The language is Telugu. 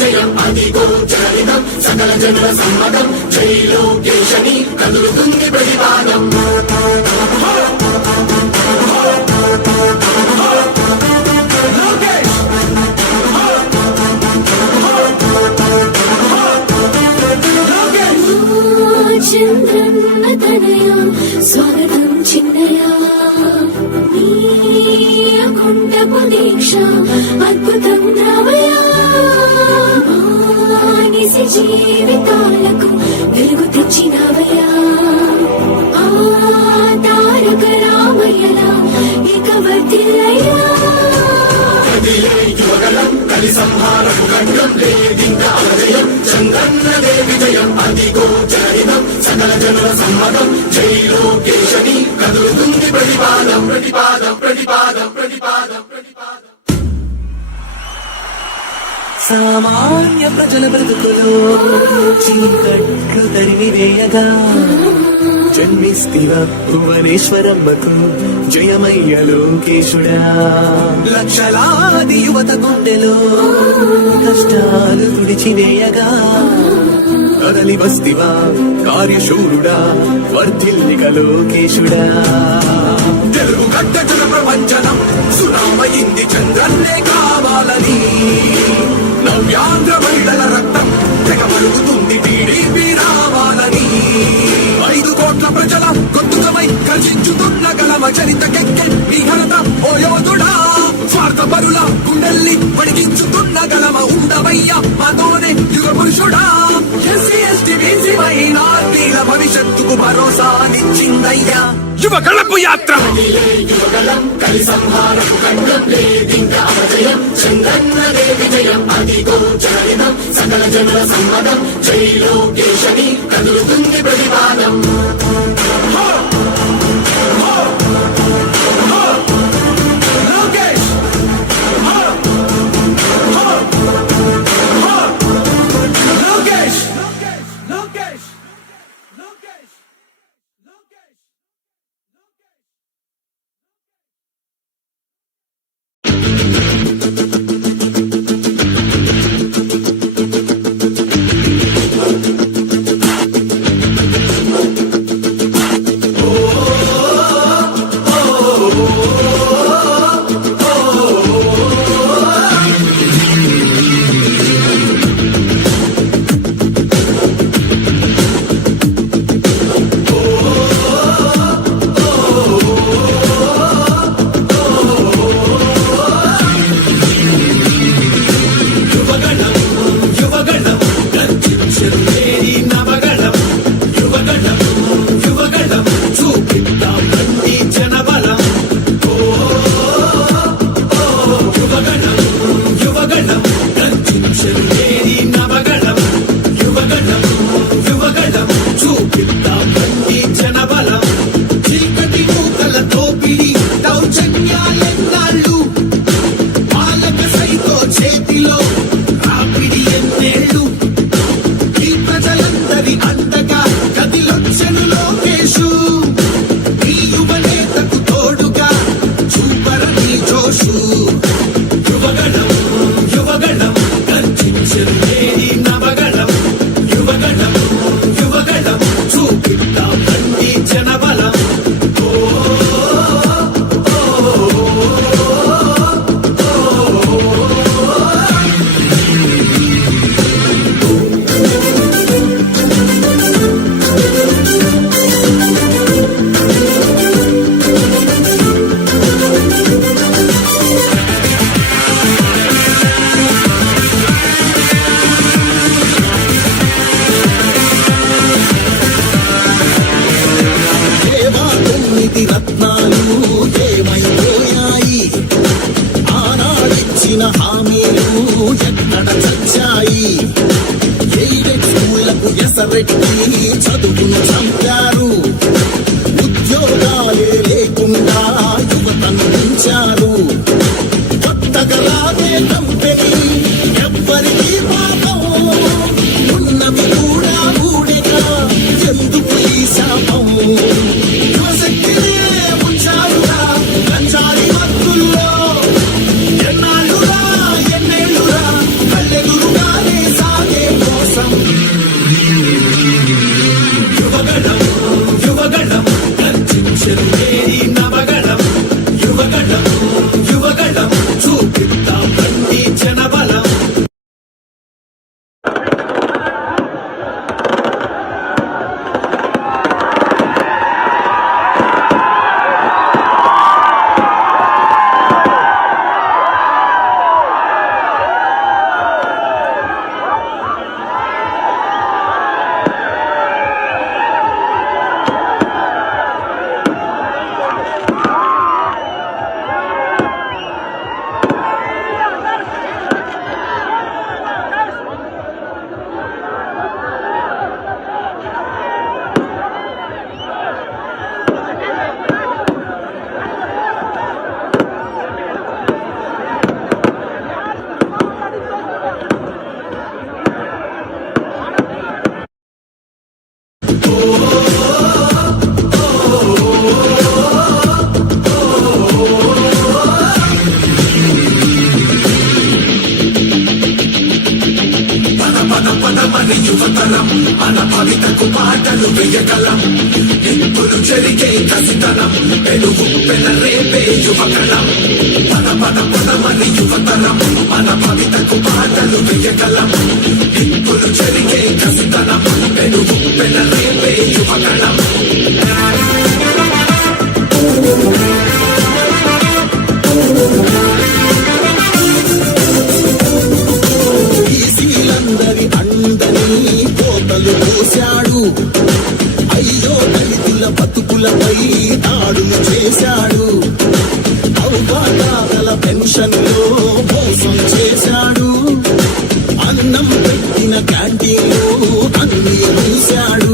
విజయం అదిగో జరితం సకల జనుల సమ్మతం జై లోకేశని కదులుతుంది ప్రతిపాదం చంద్రన్న తనయ స్వాగతం చిన్నయ కుండపు దీక్ష అద్భుతం ద్రవయ మానిసి జీవితాలకు వెలుగు తెచ్చినవయ తారక రామయ్యలా ఇక వర్తిల్లయ్యా కలి సంహారపు ఖండం లేదింక అజయం చంద్రన్నదే విజయం అదిగో జరితం సకల జనుల సమ్మతం జై లోకేశని కదులుతుంది ప్రతిపాదం ప్రతిపాదం ప్రతిపాదం ప్రతిపాదం ప్రతిపాదం సామాన్య ప్రజల బ్రతుకులో చీకట్లు తరిమివేయగా జన్మిస్తివ భువనేశ్వరమ్మకు జయమయ్య లోకేశుడా లక్షలాది యువత గుండెలో కష్టాలు తుడిచివేయగా కదలి వస్తివా కార్యశూరుడా వర్ధిల్లిక లోకేశుడా తెలుగు గడ్డ జన ప్రపంచనం సునామయింది చంద్రన్నే కావాలని నవ్యాంధ్ర మహిళల రక్తం తెగమరుగుతుంది టీడీపీ రావాలని 5 కోట్ల ప్రజల గొంతుకమై కర్షించుతున్న గలమ చరితకెక్కే మీ ఘనత ఓ యోధుడా స్వార్థ పరుల గుండెల్ని పడిగించుతున్న గలమ ఉండవయ్య మాతోనే యుగ పురుషుడా ఎస్సీ ఎస్టీ బీసీ మైనార్టీల భవిష్యత్తుకు భరోసానిచ్చిందయ్యా యువ గళపు యాత్ర యువగలం కలి సంహారపు ఖండం లేదింక అజయం చంద్రన్నదే విజయం అదిగో జరితం సకల జనుల సమ్మతం జై లోకేశని కదులుతుంది ప్రతిపాదం ఎసరెట్టి చదువును చంపారు, ఉద్యోగాలే లేకుండా యువతను పెంచారు. కొత్తగా లాగే కంపెనీ ఎవ్వరికి పాపం, ఉన్నవి కూడా ఊడేగా ఎందుకు ఈ శాపం. యువశక్తినే ఉంచారురా గంజాయి మత్తుల్లో, ఎన్నాళ్ళురా ఎన్నేళ్ళురా కళ్ళెదురుగానే పద పదమని యువతరం మన భవితకు పాటలు వేయగలం నిప్పులు చెరిగే కసితనం పెనుగు పెనరేపే యువకళం పద పద పదమని యువతరం మన భవితకు పాటలు వేయగలం నిప్పులు చెరిగే కసితనం పెనుగు పెనరేపే యువకళం బీసీలందరి అందని కోతలు పోశాడు అయ్యో దళితుల బతుకులపై దాడులు చేశాడు అవగాహన పెన్షన్లో మోసం చేశాడు అన్నం పెట్టిన క్యాంటీన్లో అన్ని మూశాడు